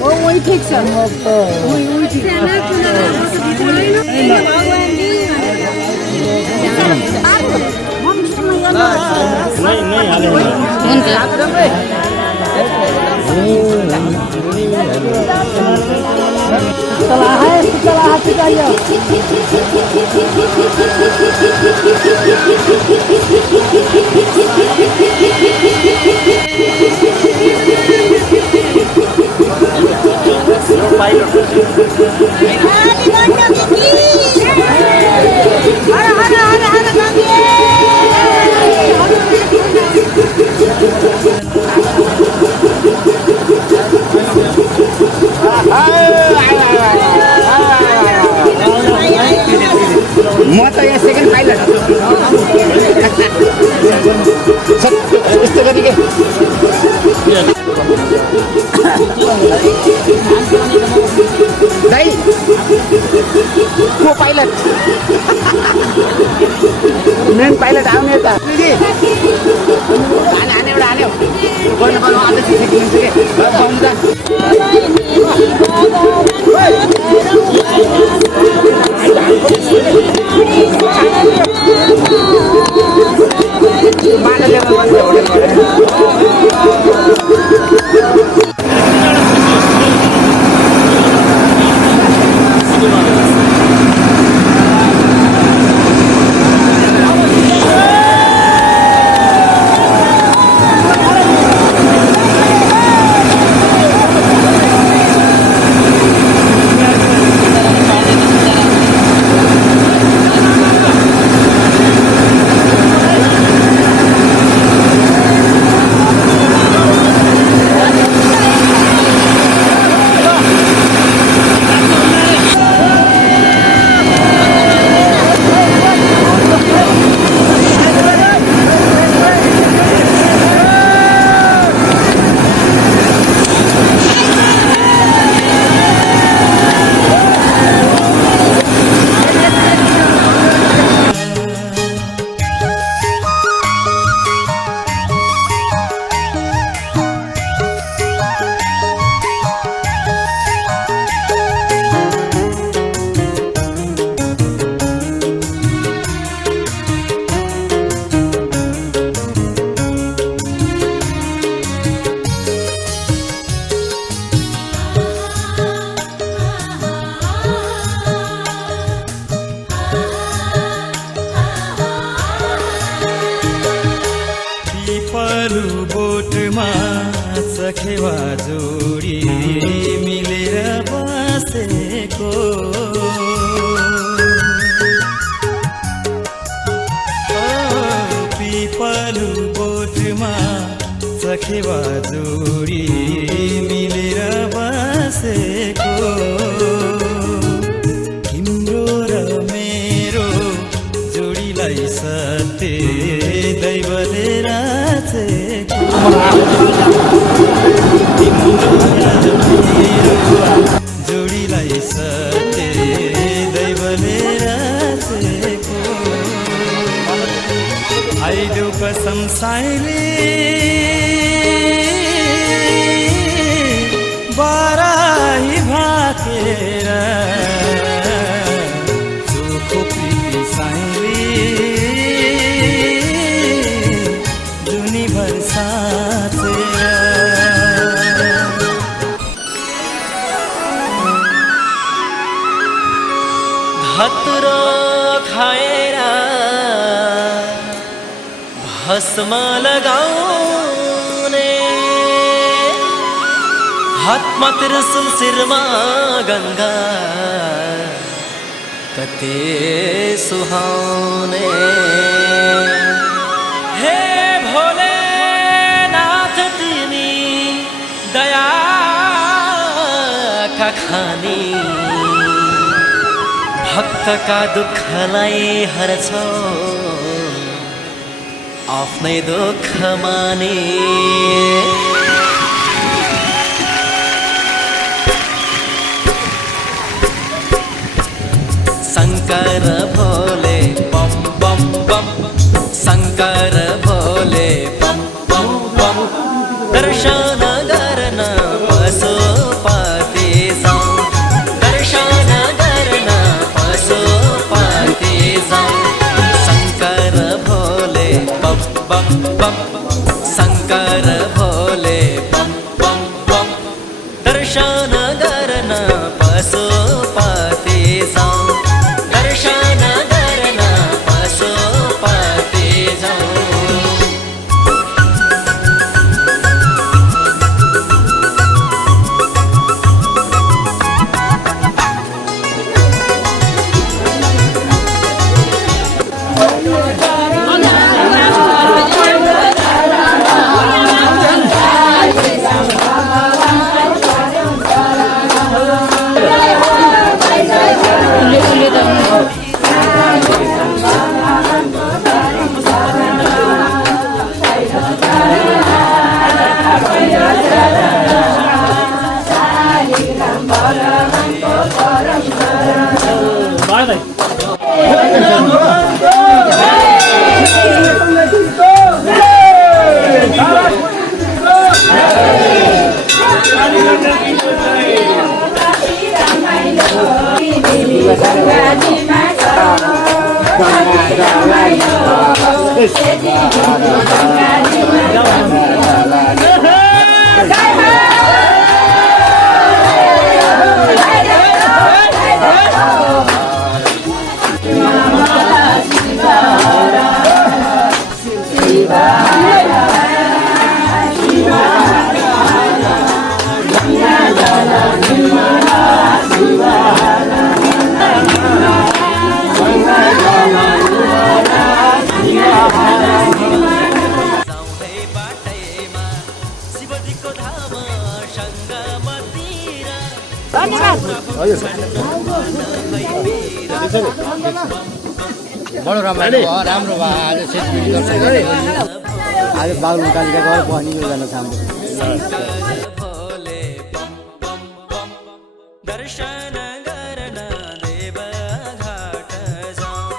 वही ठीक छ वही ठीक म त यहाँ सेकेन्ड पाइलट यस्तो गरी के दाइ को पाइलट मेन पाइलट आउने त हाने एउटा हाल्यो गर्नु पर्नु अन्त सिकिन्छ के सखेवा जोडी मिलेर बसेको पिपलु बोटमा सखेवा जोडी मिलेर बसेको तिम्रो र मेरो जोडीलाई सत्य दैवले राखेको जोडीलाई सत्य दैवले राखेको आइदेऊ कसम साइले बाराही भाकेर चोखो प्रीति साइले दुनिभर साथेर धतुरो खाएर भस्म लगाउने हातमा त्रिशूल शिरमा गंगा कते सुहाउने हे भोलेनाथ तिमी दया का खानी भक्त का दुःखलाई हर्छौ आफ्नै दुःख माने शंकर भोले बम बम बम शंकर भोले बम बम बम दर्शन बम शङ्कर भोले बम बम बम दर्शन गर्न पशुपति जाउँ दर्शन गर्न पशुपति जाउँ बडो रमाइलो भयो राम्रो भयो आज सेचुरी दर्शन गरेको आज बागलुङ कालिका गएर बस्ने योजना छ हाम्रो दर्शन गर्न देवघाट जाउँ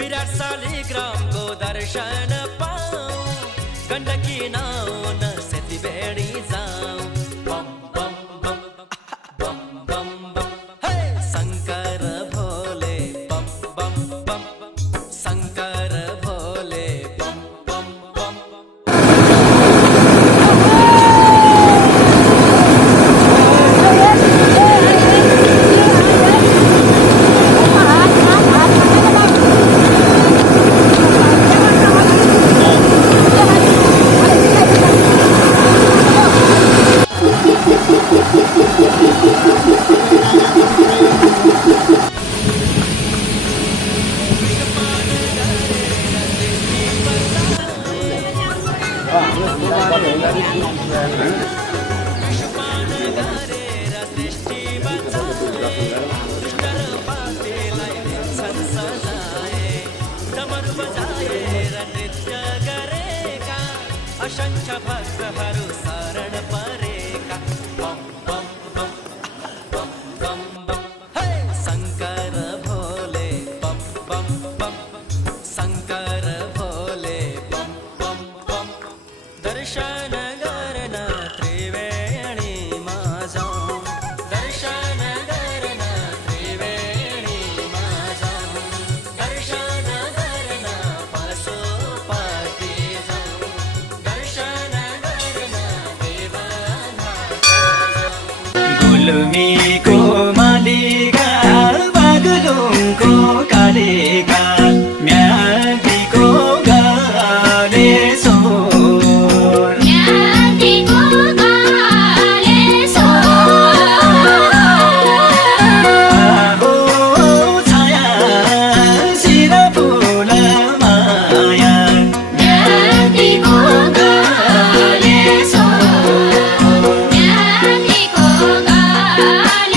विराट शालिग्रामको दर्शन पाऊँ गण्डकी नाउन सेती भेडी जाऊँ बम बम बम बम बम बम हे शङ्कर भोले बम बम बम शङ्कर भोले बम बम बम असंख्य भक्तहरू शरण परेका बम बम बम बम बम बम हे शङ्कर भोले बम बम बम शङ्कर भोले बम बम बम दर्शन गर्न त्रिवेणीमा जाउँ दर्शन गर्न त्रिवेणीमा जाउँ दर्शन गर्न पशुपति जाउँ गुल्मीको मालिका बागलुङको कालिका म्याग्दीको गालेश्वर म्याग्दीको गालेश्वर आहो छाया शिर फुल माया म्याग्दीको गालेश्वर म्याग्दीको गालेश्वर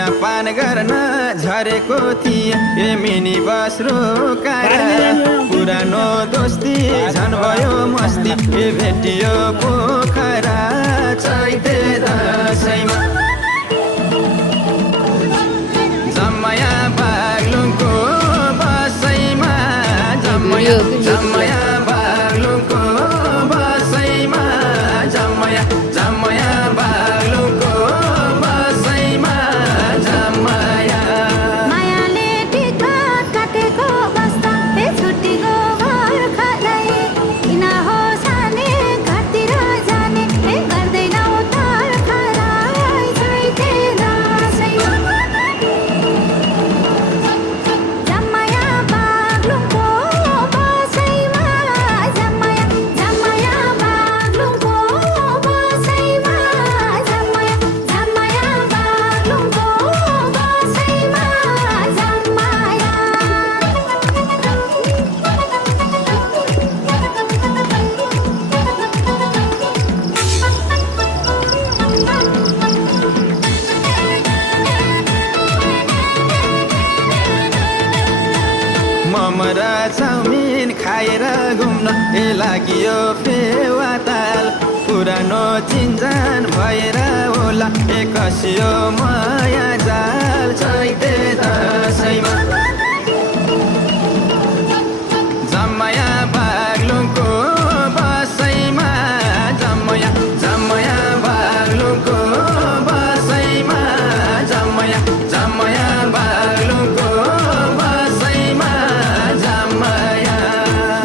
सुया पान गर्न झरेको थिए ए मिनी बस रोकाएर पुरानो दोस्ती झन् भयो मस्ती ए भेटियो पोखरा चैते दसैँमा जम्मया बाग्लुङको बसैमा जम्मया जम्मया बाग्लुङको बसैमा जम्मया जम्मया बाग्लुङको बसैमा जम्मया मायाले टिकट काटेको बस्दा ए छुट्टीको घर खाँदै किन हो साने घरतिर जाने ए गर्दैनौ तार खराइ चैते दसैँमा जम्मया बाग्लुङको बसैमा जम्मया जम्मया बाग्लुङको बसैमा जम्मया जम्मया बाग्लुङको बसैमा ममरा चाउमिन खाएर घुम्न ए लागियो फेवा ताल पुरानो चिन्जान भएर होला ए कसियो माया जाल चैते दसैँमा जम्मया बाग्लुङको बसैमा जम्मया जम्मया बाग्लुङको बसैमा जम्मया जम्मया बाग्लुङको बसैमा जम्मया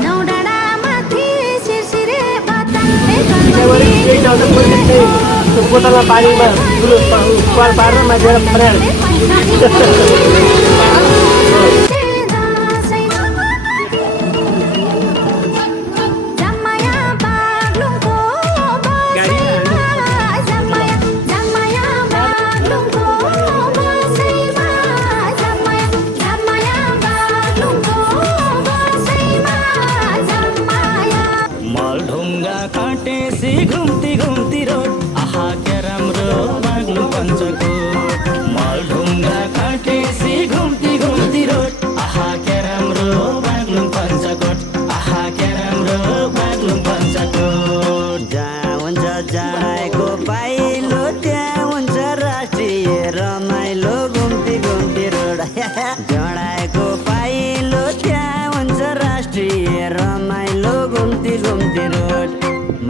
नौडाँडा माथि सिरसिरे बताङ बोतलमा पानीमा ठुलो पार पारेर मान्छेलाई परेर जम्मया बाग्लुङको बसैमा जम्मया जम्मया बाग्लुङको बसैमा जम्मया जम्मया बाग्लुङको बसैमा जम्मया मलढुङ्गा काटेसी घुम्ती घुम्ती रोड आहा क्या राम्रो बाग्लुङ पञ्चकोट मलढुङ्गा काटेसी घुम्ती घुम्ती रोड आहा क्या राम्रो बाग्लुङ पञ्चकोट आहा क्या राम्रो बाग्लुङ पञ्चकोट जहाँ हुन्छ जाँडाको पाइलो त्यहाँ हुन्छ राष्ट्रिय रमाइलो घुम्ती घुम्ती रोड जडाको पाइलो त्यहाँ हुन्छ राष्ट्रिय रमाइलो घुम्ती घुम्ती रोड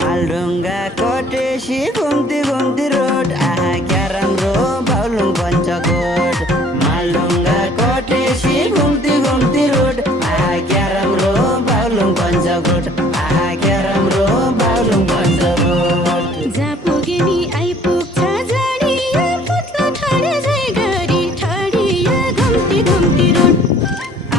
मालढुङ्गा कोटेसी घुम्ती घुम्ती रोड आहा क्या राम्रो बाग्लुङ पञ्चकोट मालढुङ्गा कोटेसी घुम्ती घुम्ती रोड आहा क्या राम्रो बाग्लुङ पञ्चकोट आहा क्या राम्रो बाग्लुङ पञ्चकोट जहाँ पुगे नि आइपुग्छ जडिया पुत्लो ठाडे झै गरी ठाडिया घुम्ती घुम्ती रोड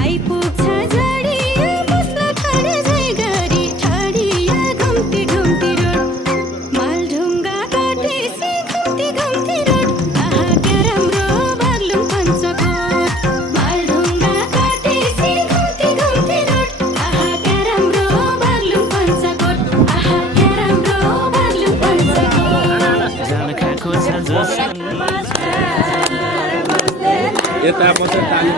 आइपुग्छ जडिया पुत्लो ठाडे झै गरी ठाडिया घुम्ती घुम्ती रोड मालढुङ्गा काटेसी घुम्ती घुम्ती रोड आहा क्या राम्रो बाग्लुङ पञ्चकोट मालढुङ्गा काटेसी घुम्ती घुम्ती रोड आहा क्या राम्रो बाग्लुङ पञ्चकोट आहा क्या राम्रो बाग्लुङ पञ्चकोट जान खाएको छ जोस यता मात्रै ताली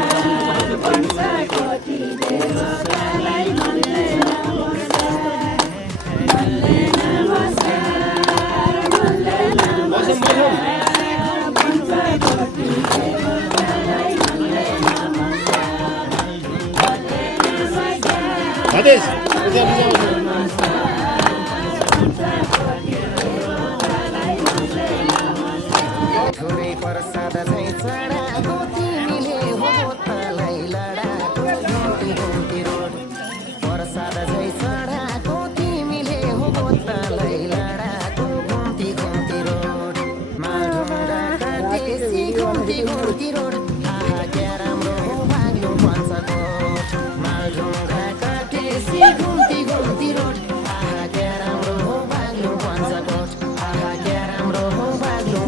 थोरै प्रसाद झै चढाएको तिमीले हो तलाई लडाको घुम्ती घुम्ती रोड प्रसाद झै चढाएको तिमीले हो तलाई लडाको घुम्ती घुम्ती रोड मालढुङ्गा काटेसी घुम्ती घुम्ती रोड आहा क्या राम्रो हो बाग्लुङ पञ्चकोट मालढुङ्गा काटेसी घुम्ती घुम्ती रोड आहा क्या राम्रो हो बाग्लुङ पञ्चकोट आहा क्या राम्रो हो बाग्लुङ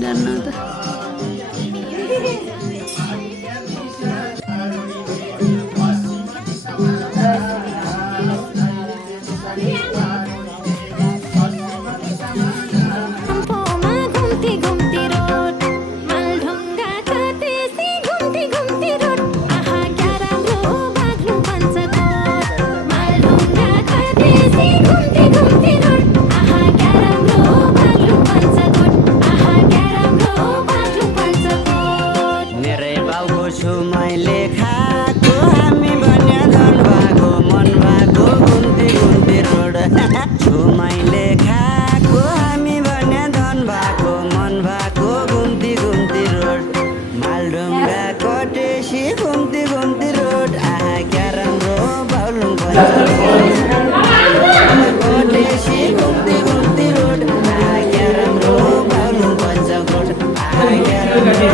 सम्पोमा घुम्ती घुम्ती रोड मालढुङ्गा काटे मैले खाएको हामी बन्या धन भएको मन भएको घुम्ती घुम्ती रोड मैले खाएको हामी बन्या धन भएको मन भएको घुम्ती घुम्ती रोड मालढुङ्गा कोटेसी घुम्ती घुम्ती रोड आहा क्या राम्रो बाउलुङ कोटेसी घुम्ती घुम्ती रोड आहा क्या राम्रो बाउलुङ पञ्चक रोड आहा क्या राम्रो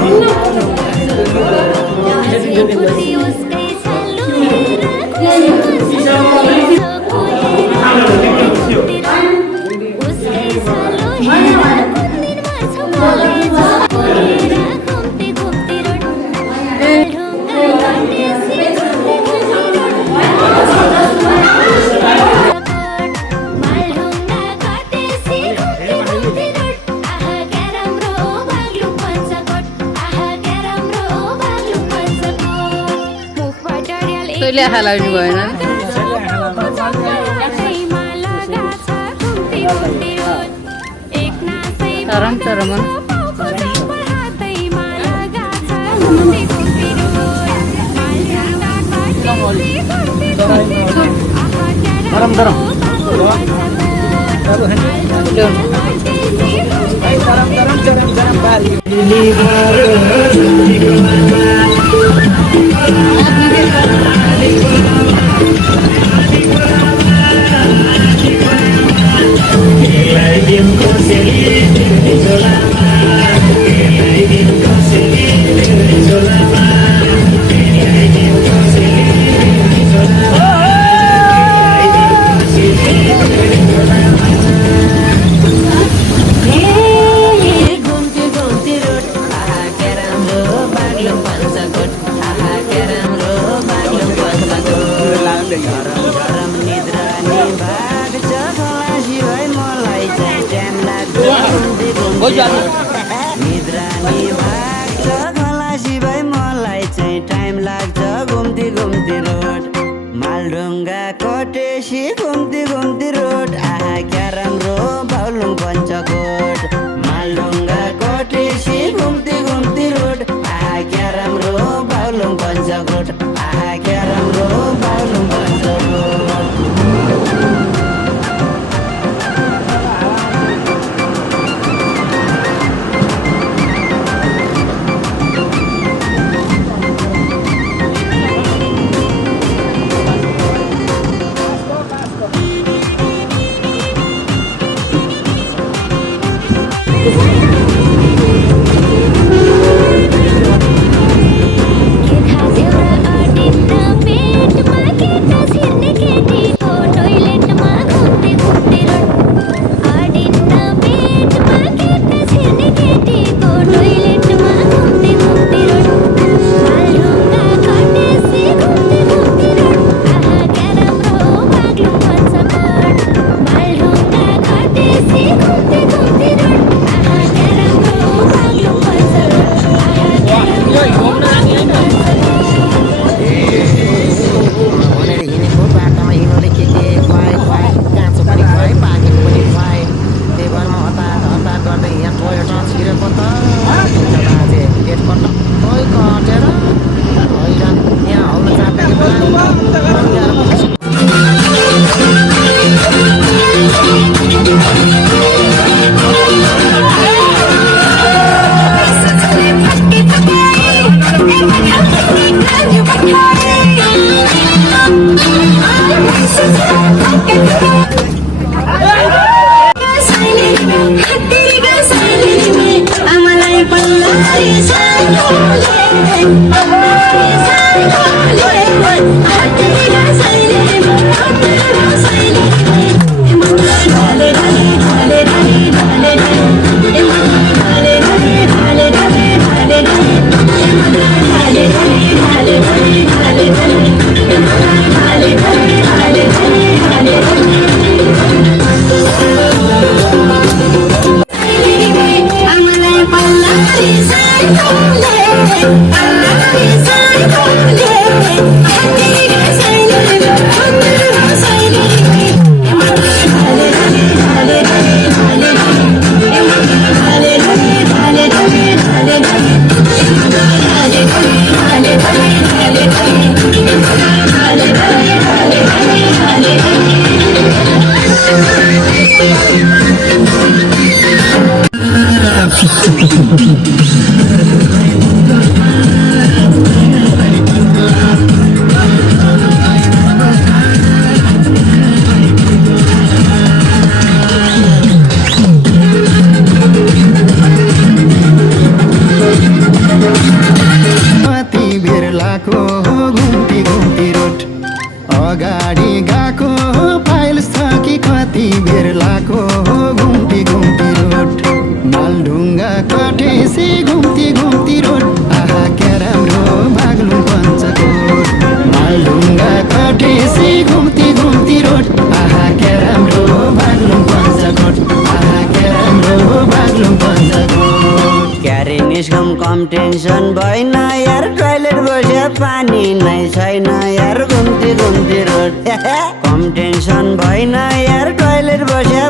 तैँले आँखा लाग्नु भएन चरम निद्रानी भाग्छ खलासी भाइ मलाई चाहिँ टाइम लाग्छ घुम्ती घुम्ती रोड मालढुङ्गा कोटेसी घुम्ती घुम्ती रोड आहा क्या राम्रो बाउलुङ पञ्चकोट मालढुङ्गा कोटेसी घुम्ती घुम्ती रोड आहा क्या राम्रो बाउलुङ पञ्चकोट आहा क्या राम्रो बाउलुङ पञ्चकोट कति बेर लाको घुम्ती घुम्ती रोड अगाडि गएको फाइल्स छ कि कति बेर लाको घुम्ती घुम्ती रोड मालढुङ्गा कटेसी घुम्ती घुम्ती रोड आहा क्या राम्रो बाग्लुङ पञ्चकोट मालढुङ्गा कटेसी घुम्ती घुम्ती रोड आहा क्या राम्रो बाग्लुङ पञ्चकोट आहा क्या राम्रो बाग्लुङ पञ्चकोट क्यारे निस्कम कम टेन्सन भएन यार टोइलेट बस्यो पानी नै छैन यार घुम्ती घुम्ती रोड कम टेन्सन भएन यार टोइलेट बस्यो